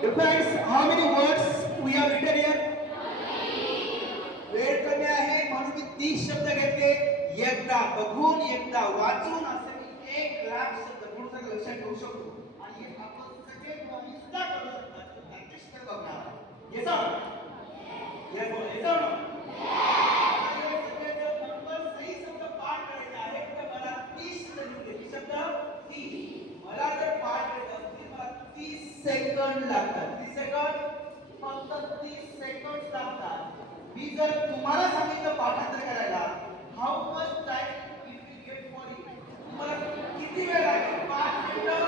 Friends, how many words we have written here? वेळ कमी आहे म्हणून मी 30 शब्द घेतले. एकदा बघून एकदा वाचून असे मी 1,00,000 शब्द पुढचा लक्षात ठेवू शकतो आणि हे आपण सगळे तुम्ही सुद्धा करू शकता. प्रॅक्टिस कर बघा. येस ऑर येस बोल येस ऑर नंबर सही शब्द पाठ करायचे आहे तर मला 30 शब्द लिहिलेले शब्द 30 मला जर पाठ करायचे असतील मला 30 सेकंद लागतात. 30 सेकंद फक्त 30 सेकंद लागतात. मी जर तुम्हाला सांगितलं पाठांतर करायला how much time it will get for you तुम्हाला किती वेळ लागेल 5 मिनिटं